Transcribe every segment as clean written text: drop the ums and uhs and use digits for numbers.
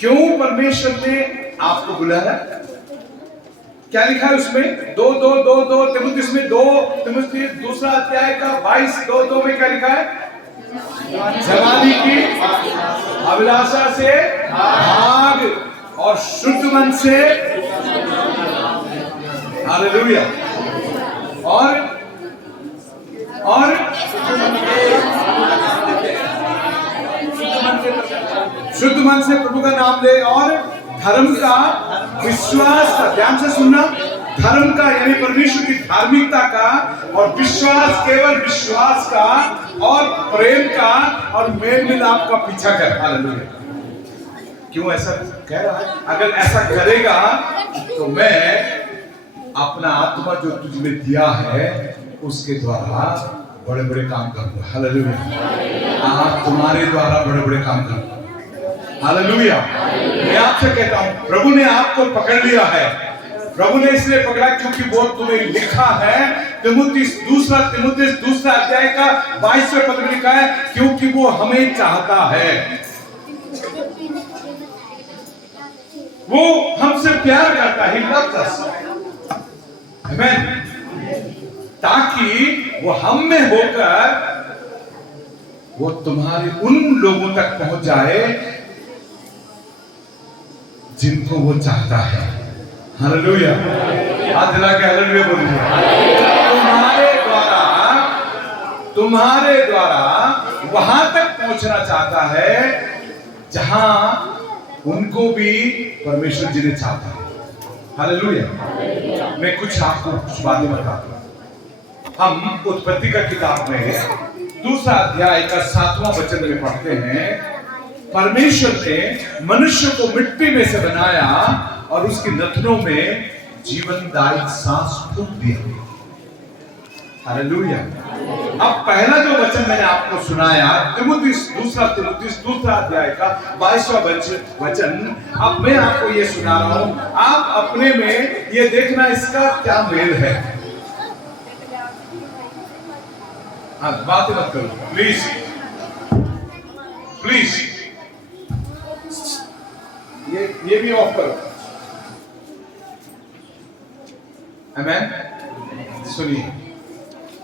क्यों परमेश्वर ने आपको बुलाया? क्या लिखा है उसमें? 2 तिमुथियुस में 2 तिमुथियुस दूसरा अध्याय का 22:2 में क्या लिखा है? जवानी की अभिलाषा से भाग और शुद्ध मन से, हालेलुया, और शुद्ध मन से प्रभु का नाम ले, और धर्म का विश्वास का, ध्यान से सुनना, धर्म का यानी परमेश्वर की धार्मिकता का, और विश्वास केवल विश्वास का, और प्रेम का और मेल मिलाप का पीछा कर। हालेलुया। क्यों ऐसा कह रहा है? अगर ऐसा करेगा तो मैं अपना आत्मा जो तुझमें दिया है उसके द्वारा बड़े बड़े काम करूंगा। हालेलुया। तुम्हारे द्वारा बड़े बड़े काम करूंगा। हालेलुया। मैं आपसे कहता हूं, प्रभु ने आपको पकड़ लिया है। प्रभु ने इसलिए पकड़ा क्योंकि वो तुम्हें लिखा है। दूसरा तिमुथियुस दूसरा अध्याय का 22वें पद में लिखा है, क्योंकि वो हमें चाहता है, वो हमसे प्यार करता है, he loves us, आमेन, ताकि वो हम में होकर वो तुम्हारे उन लोगों तक पहुंच जाए जिनको वो चाहता है। हालेलुया। हाथ हिला के हालेलुया बोलिए। तुम्हारे द्वारा वहां तक पहुंचना चाहता है जहां उनको भी परमेश्वर जी ने चाहता है। हालेलुया। मैं आपको कुछ बातें बताता हूं। हम उत्पत्ति का किताब में दूसरा अध्याय का 7वां वचन में पढ़ते हैं, परमेश्वर ने मनुष्य को मिट्टी में से बनाया और उसकी नथनों में जीवनदायक सांस फूंक दिया। हालेलुया। अब पहला जो वचन मैंने आपको सुनाया, दूसरा तिमुथियुस दूसरा अध्याय का 22वां वचन, अब मैं आपको ये सुना रहा हूं। आप अपने में ये देखना इसका क्या मेल है। बातें मत करो प्लीज, प्लीज। ये भी ऑफ करो। आमेन। सुनिए,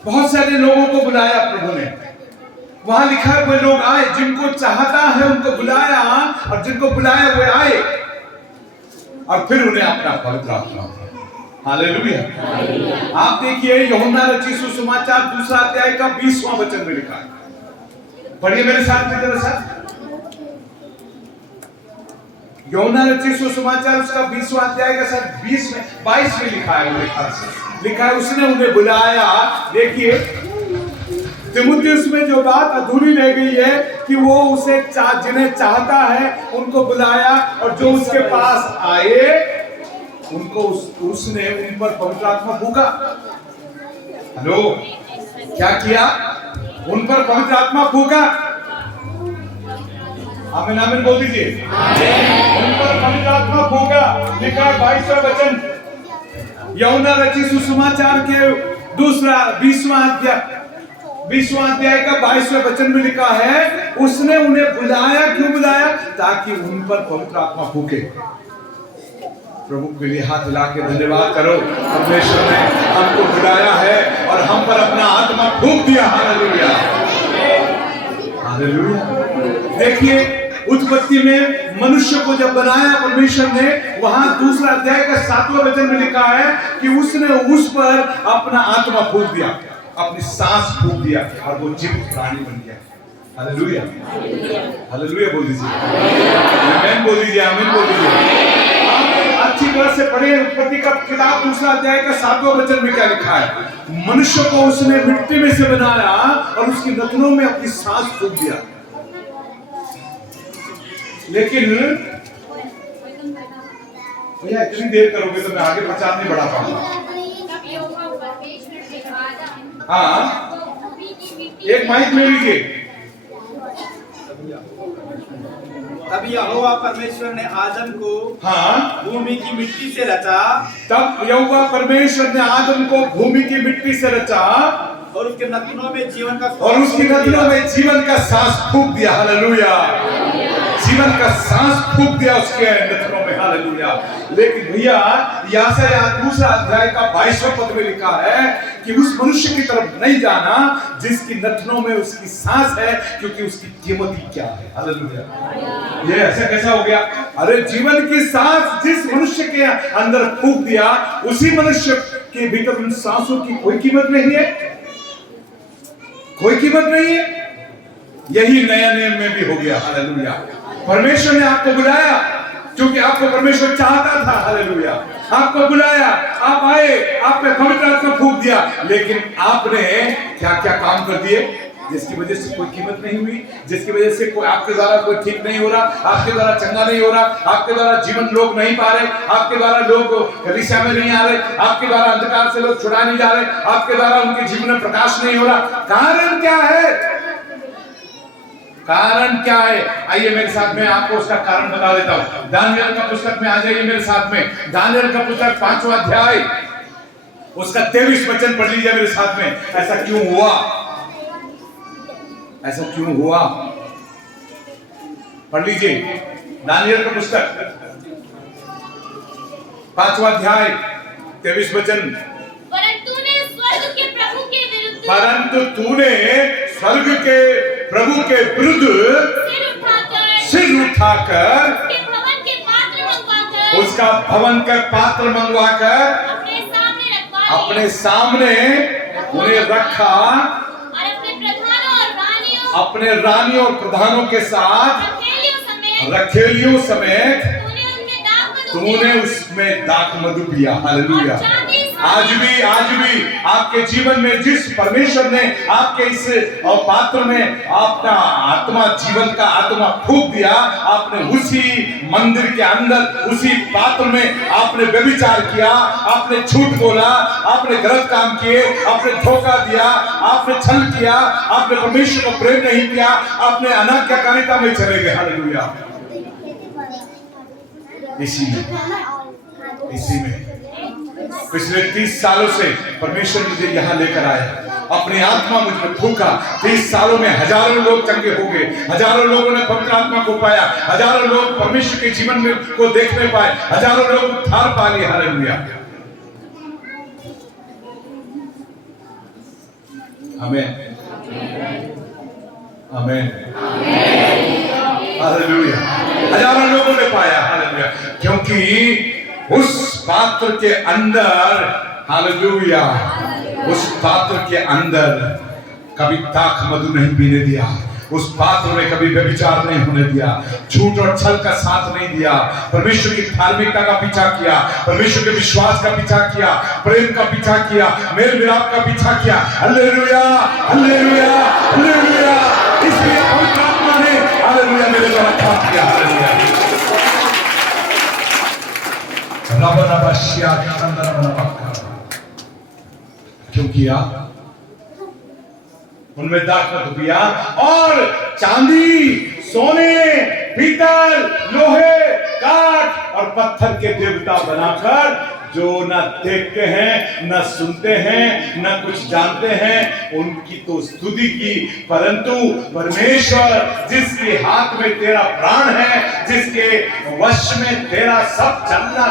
बहुत सारे लोगों को बुलाया प्रभु ने। वहां लिखा है वे लोग आए जिनको चाहता है उनको बुलाया, और जिनको बुलाया वे आए, और फिर उन्हें अपना पवित्र आत्मा। हालेलुया। आप देखिए यूहन्ना रचित सुसमाचार दूसरा अध्याय का 20वां वचन में लिखा है। पढ़िए मेरे साथ में जरा सा। यूहन्ना रचित सुसमाचार उसका 20वां अध्याय का 22 में लिखा है। लिखा है उसने उन्हें बुलाया। देखिए तिमुथियुस में जो बात अधूरी रह गई है कि वो उसे जिन्हें चाहता है उनको बुलाया, और जो उसके पास आए उनको उसने उन पर पवित्र आत्मा फूंका। हेलो, क्या किया? उन पर पवित्र आत्मा फूंका। आमीन आमीन बोल दीजिए। उन पर पवित्र आत्मा फूंका। लिखा है 22वां वचन यूहन्ना रचित सुसमाचार के दूसरा 20वां अध्याय का 22वां वचन में लिखा है, उसने उन्हें बुलाया। क्यों बुलाया? ताकि उन पर पवित्र आत्मा फूंके। प्रभु के लिए हाथ हिला के धन्यवाद करो। परमेश्वर ने हमको बुलाया है और हम पर अपना आत्मा फूंक दिया। Hallelujah, hallelujah. देखिए उत्पत्ति में मनुष्य को जब बनाया परमेश्वर ने, वहां दूसरा अध्याय का 7वां वचन में लिखा है कि उसने उस पर अपना आत्मा फूंक दिया, अपनी सांस फूंक दिया, और वो जीवित प्राणी बन गया। हालेलुया, हालेलुया बोल दीजिए। आमीन बोल दीजिए। आमीन बोल दीजिए। अच्छी तरह से पढ़े उत्पत्ति का किताब दूसरा अध्याय का 7वां वचन में क्या लिखा है? मनुष्य को उसने मिट्टी में से बनाया और उसकी नथनों में अपनी सांस फूंक दिया। लेकिन भैया इतनी देर करोगे तो मैं आगे प्रचार नहीं बढ़ा पाऊंगा। हाँ, एक माइक ले लीजिए। तब यहोवा परमेश्वर ने आदम को भूमि की मिट्टी से रचा। तब यहोवा परमेश्वर ने आदम को भूमि की मिट्टी से रचा, और उसके नथनों में जीवन का सांस फूंक दिया। हालेलुया। जीवन का सांस फूंक दिया उसके नथनों में, हालेलुया। लेकिन भैया याशाया दूसरा अध्याय का 22वां पद में लिखा है कि उस मनुष्य की तरफ नहीं जाना जिसकी नथनों में उसकी सांस है, क्योंकि उसकी कीमत ही क्या है, हालेलुया। ये ऐसा कैसा हो गया? अरे जीवन की सांस जिस मनुष्य के अंदर फूंक दिया, उसी मनुष्य के भीतर उन सांसों की कोई कीमत नहीं है, कोई कीमत नहीं है। यही नया नियम में भी हो गया, हालेलुया। परमेश्वर ने आपको बुलाया क्योंकि आपको परमेश्वर चाहता था, हालेलुया। आपको बुलाया, आप आए, आप पे पवित्र आत्मा फूंक दिया, लेकिन आपने क्या क्या काम कर दिए जिसकी वजह से कोई कीमत नहीं हुई, जिसकी वजह से कोई आपके द्वारा कोई ठीक नहीं हो रहा, आपके द्वारा चंगा नहीं हो रहा, आपके द्वारा जीवन लोग नहीं पा रहे, आपके द्वारा लोग कलीसिया में नहीं आ रहे, आपके द्वारा अंधकार से लोग छुड़ा नहीं जा रहे, आपके द्वारा उनके जीवन में प्रकाश नहीं हो रहा। कारण क्या है? कारण क्या है? आइए मेरे साथ में आपको उसका कारण बता देता हूं। दानियल का पुस्तक में आ जाइए मेरे साथ में। दानियल का पुस्तक 5वां अध्याय उसका 23 वचन पढ़ लीजिए मेरे साथ में। ऐसा क्यों हुआ? ऐसा क्यों हुआ? पढ़ लीजिए दानियल का पुस्तक 5वां अध्याय 23 वचन। परंतु तूने स्वर्ग के प्रभु के विरुद्ध सिर उठाकर उसका भवन के पात्र मंगवाकर अपने सामने उन्हें रखा, अपने रानियों और प्रधानों के साथ रखेलियों समेत तूने उसमें दाख मधु पिया, हालेलुया। आज भी आपके जीवन में जिस परमेश्वर ने आपके इस पात्र में आपका आत्मा, जीवन का आत्मा फूंक दिया, आपने उसी मंदिर के अंदर, उसी पात्र में आपने व्यभिचार किया, आपने झूठ बोला, आपने गलत काम किए, आपने धोखा दिया, आपने छल किया, आपने परमेश्वर को प्रेम नहीं किया, आपने अनाज्ञाकारिता में चले गए, हालेलुया। इसी में पिछले 30 सालों से परमेश्वर मुझे यहाँ लेकर आया, अपनी आत्मा मुझ में फूंका। 30 सालों में हजारों लोग चंगे हो गए, हजारों लोगों ने पवित्र आत्मा को पाया, हजारों लोग परमेश्वर के जीवन में को देखने पाए, हजारों लोग उद्धार पा लिए, हालेलुया। आमीन, आमीन, हालेलुया। हजारों लोगों ने पाया, हालेलुया, क्योंकि उस पात्र के अंदर, हालेलुया, उस पात्र के अंदर कभी दाख मधु नहीं पीने दिया, उस पात्र में कभी व्यभिचार नहीं होने दिया, झूठ और छल का साथ नहीं दिया, परमेश्वर की धार्मिकता का पीछा किया, परमेश्वर के विश्वास का पीछा किया, प्रेम का पीछा किया, मेल मिलाप का पीछा किया, हालेलुया, हालेलुया, हालेलुया। इसलिए पवित्र आत्मा ने, हालेलुया, मेरे द्वारा काम किया, हालेलुया। क्यों किया? उनमें दाख मधु पिया और चांदी, सोने, पीतल, लोहे, काठ और पत्थर के देवता बनाकर, जो न देखते हैं, न सुनते हैं, न कुछ जानते हैं, उनकी तो स्तुति की, परंतु परमेश्वर जिसके हाथ में तेरा प्राण है, जिसके वश में तेरा सब चलना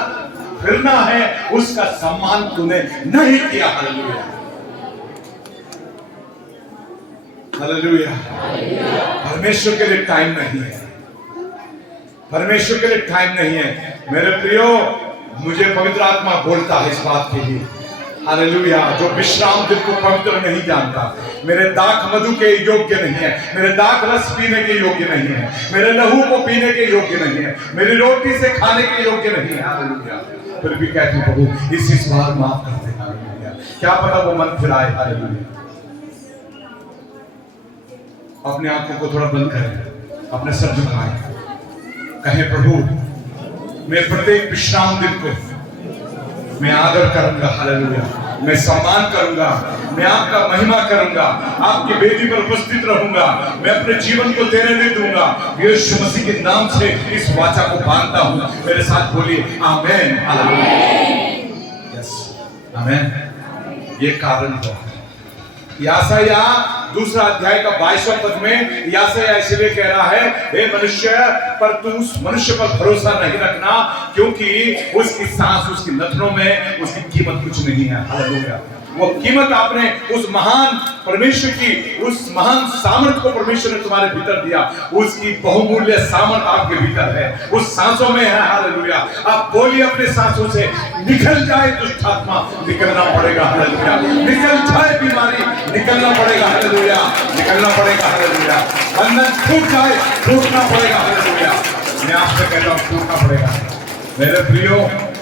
फिरना है, उसका सम्मान तूने नहीं किया, हालेलुया, हालेलुया। परमेश्वर के लिए टाइम नहीं है, परमेश्वर के लिए टाइम नहीं है मेरे प्रियो। मुझे पवित्र आत्मा बोलता है इस बात के लिए, हालेलुया। जो विश्राम दिन को पवित्र नहीं जानता, मेरे दाख मधु के योग्य नहीं है, मेरे दाख रस पीने के योग्य नहीं है, मेरे लहू को पीने के योग्य नहीं है, मेरी रोटी से खाने के योग्य नहीं है, हालेलुया। फिर भी कहती प्रभु इस बार माफ कर दे, हालेलुया। क्या पता वो मन फिर आए, हालेलुया। अपने आंखों को थोड़ा बंद करें, अपने सर झुकाएं, कहें प्रभु मैं प्रत्येक विश्राम दिन को मैं आदर करूंगा, हालेलुया, मैं सम्मान करूंगा, मैं आपका महिमा करूंगा, आपकी वेदी पर उपस्थित रहूंगा, मैं अपने जीवन को तेरे लिए दूंगा। यीशु मसीह के नाम से इस वाचा को बांधता हूं। मेरे साथ बोलिए आमीन, हालेलुया, यस, आमीन। ये कारण है याशाया दूसरा अध्याय का 22वां पद में याशायाह इसलिए कह रहा है, हे मनुष्य, पर तू उस मनुष्य पर भरोसा नहीं रखना, क्योंकि उसकी सांस, उसकी नथनों में उसकी कीमत कुछ नहीं है। हालेलुया। वो कीमत आपने उस महान परमेश्वर की, उस महान सामर्थ को परमेश्वर ने तुम्हारे भीतर दिया, उसकी बहुमूल्य सामर्थ आपके भीतर है, उस सांसों में है। हालेलुया। आप बोलिए अपने सांसों से, निकल जाए दुष्ट आत्मा, निकलना पड़ेगा। हालेलुया। निकल जाए बीमारी, निकलना पड़ेगा। हालेलुया। निकलना पड़ेगा। हालेलुया। बंधन टूट जाए, टूटना पड़ेगा। हालेलुया। मैं आपसे कहता हूं, टूटना पड़ेगा। मेरे प्रियो,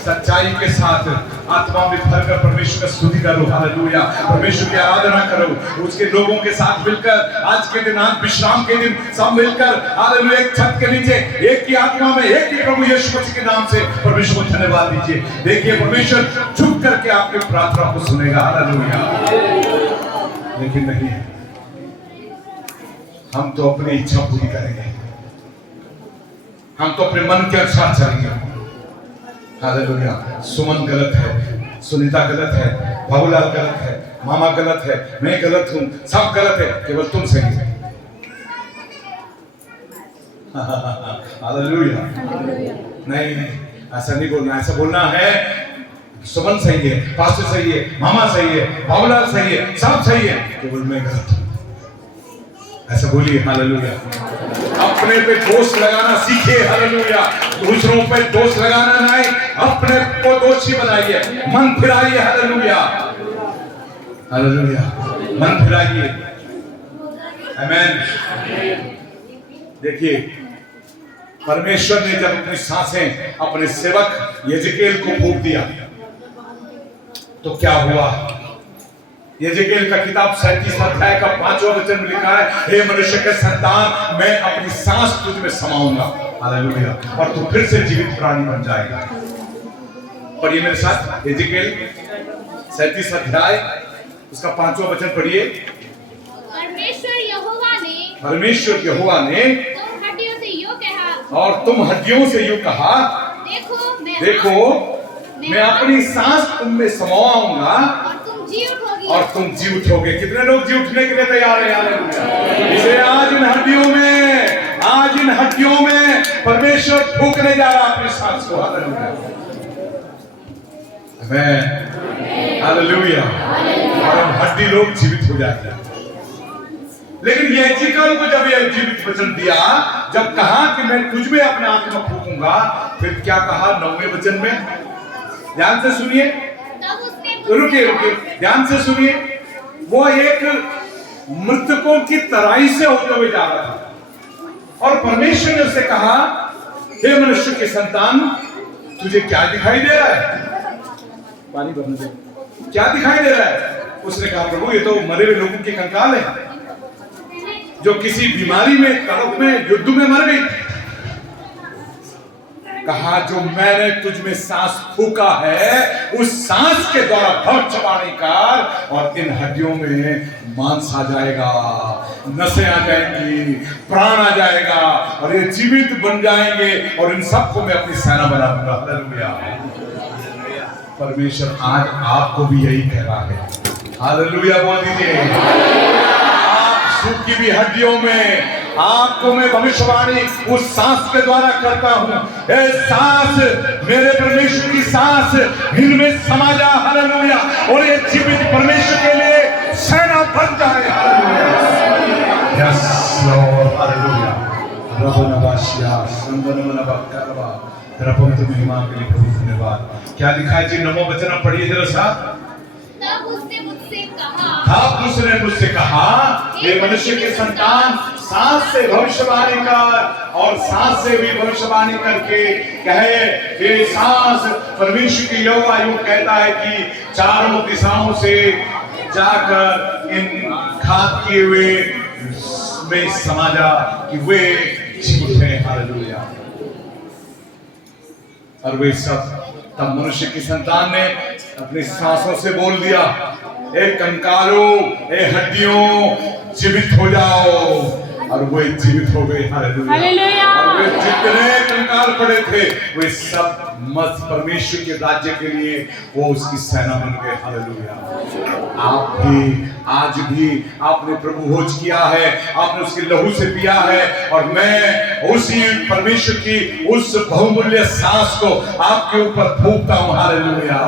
सच्चाई के साथ आत्मा में भरकर परमेश्वर का स्तुति करो। हालेलुया। परमेश्वर की आराधना करो, उसके लोगों के साथ मिलकर आज के दिन, आज विश्राम के दिन सब मिलकर हालेलुया एक छत के नीचे एक ही आत्मा में एक ही प्रभु यीशु मसीह के नाम से परमेश्वर को धन्यवाद दीजिए। देखिए परमेश्वर झुक करके आपकी प्रार्थना को सुनेगा। हालेलुया। लेकिन नहीं, हम तो अपनी इच्छा पूरी करेंगे, हम तो अपने मन के अनुसार चलेंगे। हालेलुया। सुमन गलत है, सुनीता गलत है, बाबूलाल गलत है, मामा गलत है, मैं गलत हूं, सब गलत है, केवल तुम सही है। हालेलुया। नहीं, ऐसा नहीं बोलना, ऐसा बोलना है, सुमन सही है, पास्टर सही है, मामा सही है, बाबूलाल सही है, सब सही है, केवल मैं गलत हूं। ऐसा बोलिए। हालेलुया। अपने पे दोष लगाना सीखिए। हालेलुया। दूसरों पे दोष लगाना नहीं, अपने को दोषी बनाइए, मन फिराइए। हालेलुया। हालेलुया। मन फिराइए। आमीन। देखिए, परमेश्वर ने जब अपनी सांसें अपने सेवक यजेकेल को फूंक दिया तो क्या हुआ? यजेकेल का किताब 37 अध्याय का 5वां वचन में लिखा है, हे मनुष्य के संतान, मैं अपनी सांस तुझ में समाऊंगा। हालेलुया। और तू फिर से जीवित प्राणी बन जाएगा। पढ़िए मेरे साथ, यजेकेल 37 अध्याय उसका 5वां वचन पढ़िए। परमेश्वर यहोवा ने तुम हड्डियों से यूं कहा, और तुम हड्डियों से यूं कहा, देखो मैं अपनी सांस तुम में समाऊंगा और तुम जी उठोगे। कितने लोग जी उठने के लिए तैयार हैं? इसे आज इन हड्डियों में, आज इन हड्डियों में परमेश्वर फूंकने जा रहा अपनी सांस को। हालेलुया। हालेलुया। और हम हड्डी लोग जीवित हो जाएंगे। लेकिन यजेकेल को जब यह जीवित वचन दिया, जब कहा कि मैं तुझ में अपने आत्मा फूंकूंगा, फिर क्या कहा 9वें वचन में? ध्यान से सुनिए, रुकिए ध्यान से सुनिए। वो एक मृतकों की तराई से होते हुए जा रहा था और परमेश्वर ने उसे कहा, हे मनुष्य के संतान, तुझे क्या दिखाई दे रहा है? पानी भरने दे। क्या दिखाई दे रहा है? उसने कहा, प्रभु ये तो मरे हुए लोगों के कंकाल है, जो किसी बीमारी में, तड़प में, युद्ध में मर गई। कहा, जो मैंने तुझ में सांस फूका है, उस सांस के द्वारा भविष्यवाणी कर और इन हड्डियों में मांस आ जाएगा, नसें आ जाएंगी, प्राण आ जाएगा और ये जीवित बन जाएंगे और इन सबको मैं अपनी सेना बना दूंगा। हालेलुया। परमेश्वर आज आपको भी यही कह रहा है। हालेलुया बोल दीजिए। सूखी भी हड्डियों में आपको मैं भविष्यवाणी उस सांस के द्वारा करता हूं। ये सांस, मेरे परमेश्वर की सांस इनमें समा जा। हालेलुया। और ये जीवित परमेश्वर के लिए सेना बन जाए। हालेलुया। Yes Lord. हालेलुया। रब नवाशिया संगन नवकरवा तेरा पवित्र महिमा के लिए प्रभु धन्यवाद। क्या लिखा है जी? 9वां वचन पढ़िए जरा सा। तब उसने मुझसे कहा, हे मनुष्य के संतान, सांस से भविष्यवाणी कर और सांस से भी भविष्यवाणी करके कहे, हे सांस, परमेश्वर की यहोवा यूं कहता है कि चारों दिशाओं से जाकर इन घात किए हुए में समा जा कि वे जीवित हैं। हालेलुया। और वे सब, तब मनुष्य की संतान ने अपनी सांसों से बोल दिया, ए कंकालों, ए हड्डियों, जीवित हो जाओ। और वो जीवित हो गए। हालेलुया। वे जितने कंकाल पड़े थे वे सब मत परमेश्वर के राज्य के लिए वो उसकी सेना बन गए। हालेलुया। आप भी आज भी आपने प्रभु भोज किया है, आपने उसके लहू से पिया है, और मैं उसी परमेश्वर की उस बहुमूल्य सांस को आपके ऊपर फूंकता हूं। हालेलुया।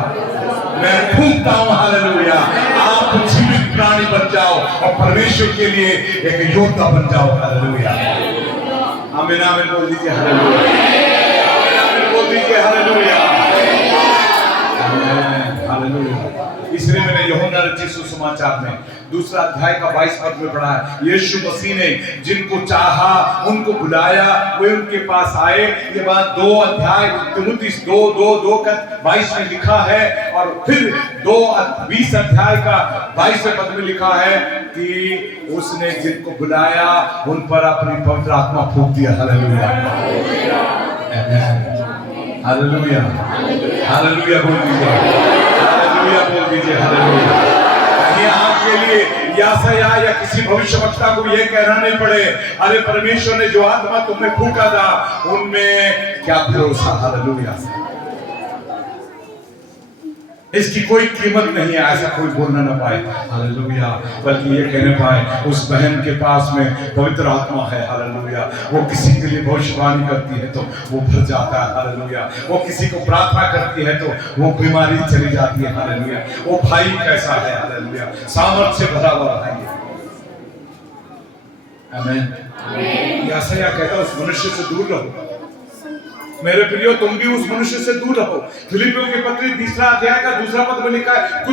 मैं फूंकता हूं। हालेलुया। आप जीवित प्राणी बन जाओ और परमेश्वर के लिए एक योद्धा बन जाओ। हालेलुया। आमीन आमीन बोल दीजिए। हालेलुया। आमीन आमीन बोल दीजिए। हालेलुया। हालेलुया। इसलिए मैंने यूहन्ना रचित सुसमाचार में 2 अध्याय का 22 पद में पढ़ा है, यीशु मसीह ने जिनको चाहा उनको बुलाया, वे उनके पास आए। ये बात 2 अध्याय तीमुथियुस 2 का 22 में लिखा है, और फिर 20 अध्याय का 22वें पद में लिखा है कि उसने जिनको बुलाया उन पर अपनी पवित्र आत्मा फूंक दिया। हालेलुया। हालेलुया। हालेलुया बोल दीजिए। हालेलुया बोल दीजिए। हालेलुया। कहीं आपके लिए यासाया या किसी भविष्यवक्ता को यह कहना नहीं पड़े, अरे परमेश्वर ने जो आत्मा तुमने फूंका था उनमें क्या भरोसा। हालेलुया। इसकी कोई कीमत नहीं है, ऐसा कोई बोलना ना पाए। हालेलुया। बल्कि ये कहने पाए उस बहन के पास में पवित्र आत्मा है। हालेलुया। वो किसी के लिए भविष्यवाणी करती है तो वो भर जाता है। हालेलुया। वो किसी को प्रार्थना करती है तो वो बीमारी चली जाती है। हालेलुया। वो भाई कैसा है। हालेलुया। सामर्थ्य से भरा हुआ भाई है। आमीन। यशायाह कहता उस मनुष्य से दूर रहो। मेरे प्रियो तुम भी उस मनुष्य से दूर रहो। फिलिपियों के पत्री 3 अध्याय का 2 पद में लिखा है,